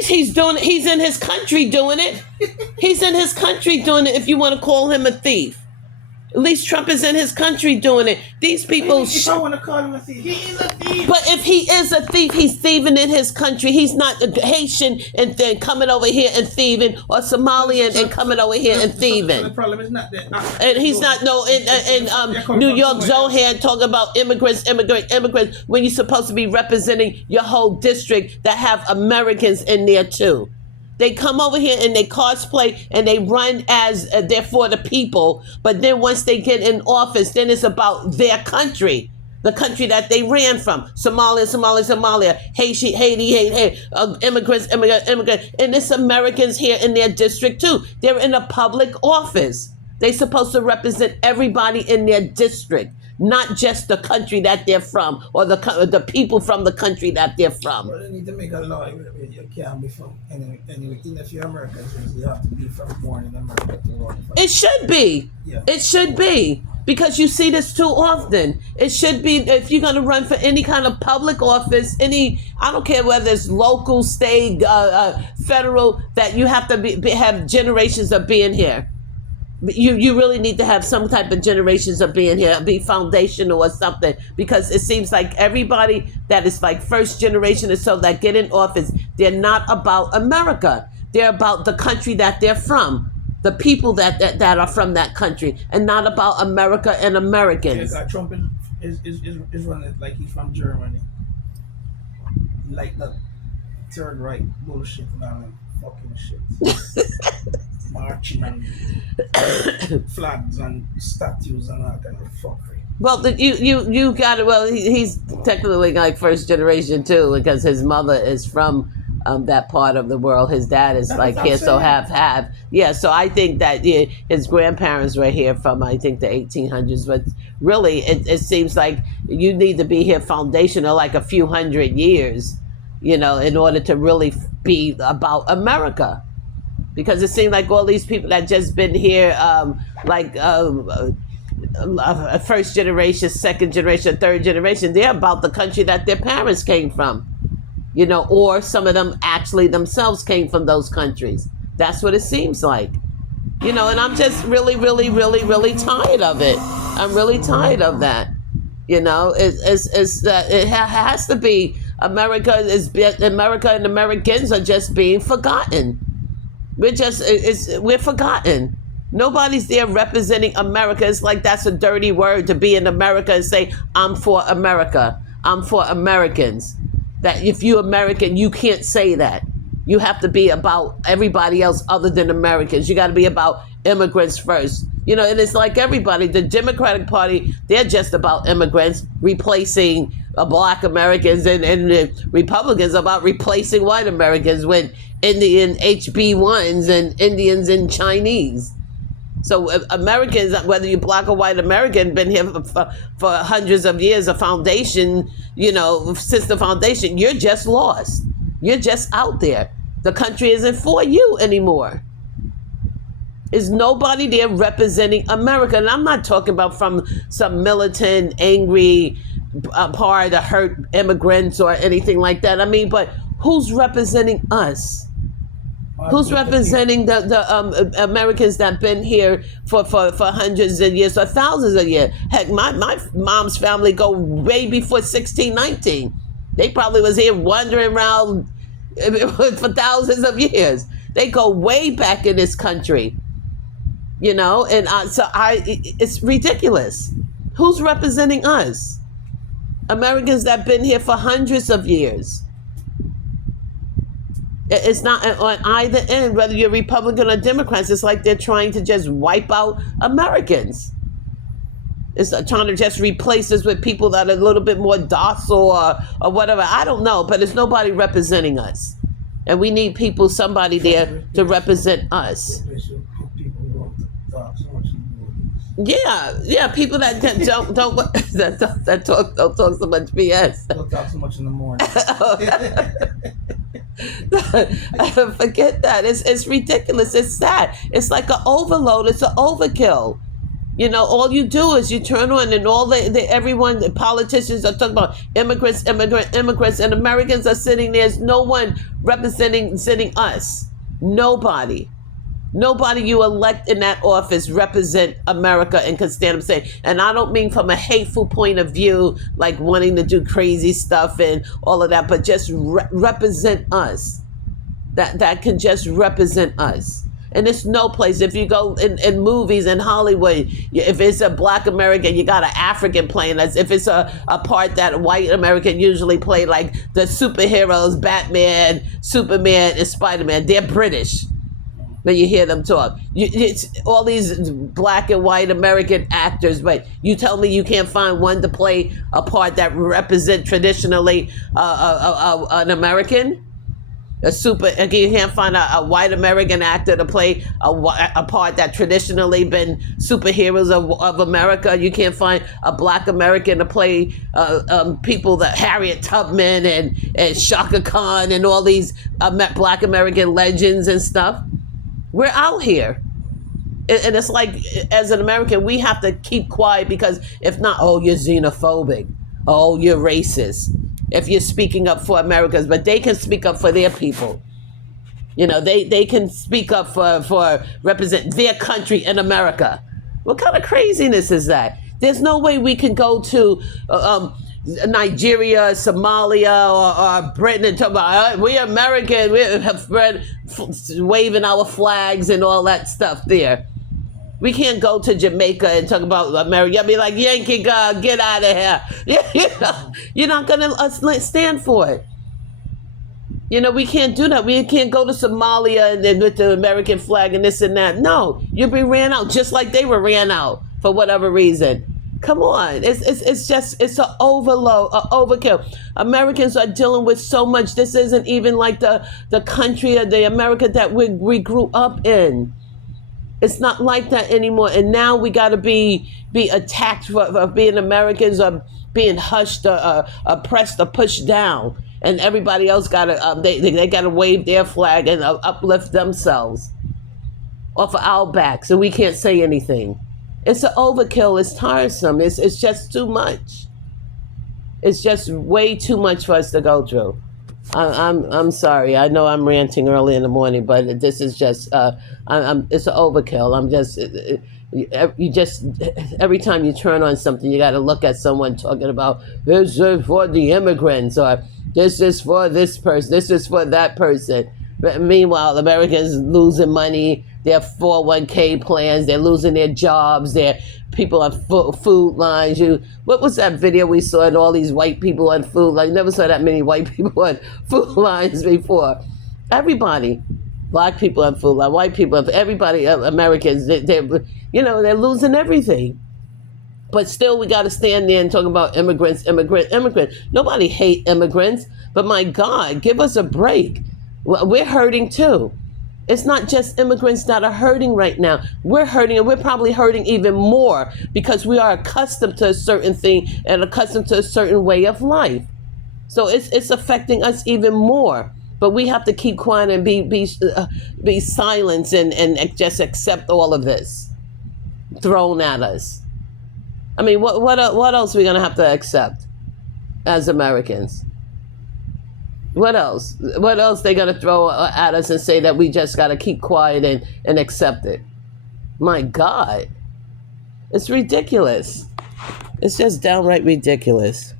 He's doing it. He's in his country doing it. He's in his country doing it. If you want to call him a thief, at least Trump is in his country doing it. These people. If I want to call him a thief, he is a thief. But if he is a thief, he's thieving in his country. He's not a Haitian and then coming over here and thieving, or Somalian and coming over here and thieving. So the problem is not that. And he's not New York Zohan talking about immigrants when you're supposed to be representing your whole district that have Americans in there too. They come over here and they cosplay and they run as they're for the people, but then once they get in office, then it's about their country, the country that they ran from. Somalia, Haiti, immigrants, and it's Americans here in their district too. They're in a public office. They're supposed to represent everybody in their district, not just the country that they're from or the people from the country that they're from. Well, they need to make a law where you can't be from anyway. Even if you're American, you have to be born in America to run. It should be. Yeah. It should be. Because you see this too often. It should be, if you're going to run for any kind of public office, I don't care whether it's local, state, federal, that you have to have generations of being here. You really need to have some type of generations of being here, be foundational or something, because it seems like everybody that is like first generation or so that get in office, they're not about America. They're about the country that they're from, the people that are from that country, and not about America and Americans. Yeah, Trump is running like he's from Germany, like the Third Reich bullshit and fucking shit. Marching and flags and statues and all kind of fuckery. Well, you got it. Well, he's technically like first generation too, because his mother is from that part of the world. His dad is like here, so have. Yeah, so I think that his grandparents were here from, I think, the 1800s. But really, it seems like you need to be here foundational, like a few hundred years, in order to really be about America. Because it seemed like all these people that just been here, first generation, second generation, third generation, they're about the country that their parents came from, or some of them actually themselves came from those countries. That's what it seems like, and I'm just really, really, really, really tired of it. I'm really tired of that. It has to be America and Americans are just being forgotten. We're forgotten. Nobody's there representing America. It's like that's a dirty word to be in America and say, I'm for America. I'm for Americans. That if you're American, you can't say that. You have to be about everybody else other than Americans. You got to be about immigrants first. And it's like everybody, the Democratic Party, they're just about immigrants replacing Black Americans, and the Republicans about replacing white Americans with Indian HB1s and Indians and Chinese. So Americans, whether you're Black or white American, been here for hundreds of years, a foundation, since the foundation, you're just lost. You're just out there. The country isn't for you anymore. Is nobody there representing America? And I'm not talking about from some militant, angry part to hurt immigrants or anything like that. I mean, but who's representing us? Who's representing the Americans that been here for hundreds of years or thousands of years? Heck, my mom's family go way before 1619. They probably was here wandering around for thousands of years. They go way back in this country. It's ridiculous. Who's representing us? Americans that been here for hundreds of years. It's not on either end, whether you're Republican or Democrats. It's like they're trying to just wipe out Americans. It's trying to just replace us with people that are a little bit more docile or whatever. I don't know, but there's nobody representing us. And we need somebody there to represent us. Yeah, people that don't talk so much BS. Don't talk so much in the morning. Forget that. It's ridiculous. It's sad. It's like an overload. It's an overkill. You know, all you do is you turn on and everyone, the politicians are talking about immigrants, immigrants, and Americans are sitting there. There's no one representing us. Nobody. Nobody you elect in that office represent America and can stand up and say, and I don't mean from a hateful point of view, like wanting to do crazy stuff and all of that, but just represent us. That can just represent us. And it's no place. If you go in movies in Hollywood, if it's a black American, you got an African playing us. If it's a part that a white American usually play, like the superheroes, Batman, Superman, and Spider-Man, they're British. When you hear them talk, it's all these black and white American actors, but you tell me you can't find one to play a part that represent traditionally an American? You can't find a white American actor to play a part that traditionally been superheroes of America. You can't find a black American to play people that Harriet Tubman and Shaka Khan and all these black American legends and stuff. We're out here. And it's like, as an American, we have to keep quiet because if not, oh, you're xenophobic. Oh, you're racist. If you're speaking up for Americans, but they can speak up for their people. You know, they can speak up for represent their country in America. What kind of craziness is that? There's no way we can go to Nigeria, Somalia, or Britain and talk about we're American, we have waving our flags and all that stuff there. We can't go to Jamaica and talk about America. I'll be like, Yankee, God, get out of here. You know, you're not going to stand for it. You know, we can't do that. We can't go to Somalia and then with the American flag and this and that. No, you'll be ran out just like they were ran out for whatever reason. Come on, it's an overkill. Americans are dealing with so much. This isn't even like the country or the America that we grew up in. It's not like that anymore. And now we got to be attacked for being Americans or being hushed or oppressed or pushed down. And everybody else got to they got to wave their flag and uplift themselves off of our backs, and we can't say anything. It's an overkill. It's tiresome. It's just too much. It's just way too much for us to go through. I'm sorry. I know I'm ranting early in the morning, but this is just it's an overkill. You just every time you turn on something, you got to look at someone talking about this is for the immigrants or this is for this person, this is for that person. But meanwhile, Americans losing money, their 401k plans, they're losing their jobs, their people on food lines. What was that video we saw and all these white people on food lines? Never saw that many white people on food lines before. Everybody, black people on food lines, white people, everybody, Americans, they're losing everything. But still, we got to stand there and talk about immigrants. Nobody hate immigrants, but my God, give us a break. We're hurting too. It's not just immigrants that are hurting right now. We're hurting, and we're probably hurting even more because we are accustomed to a certain thing and accustomed to a certain way of life. So it's affecting us even more. But we have to keep quiet and be silent and just accept all of this thrown at us. I mean, what else are we gonna have to accept as Americans? What else? What else they gonna throw at us and say that we just gotta keep quiet and accept it? My God, it's ridiculous. It's just downright ridiculous.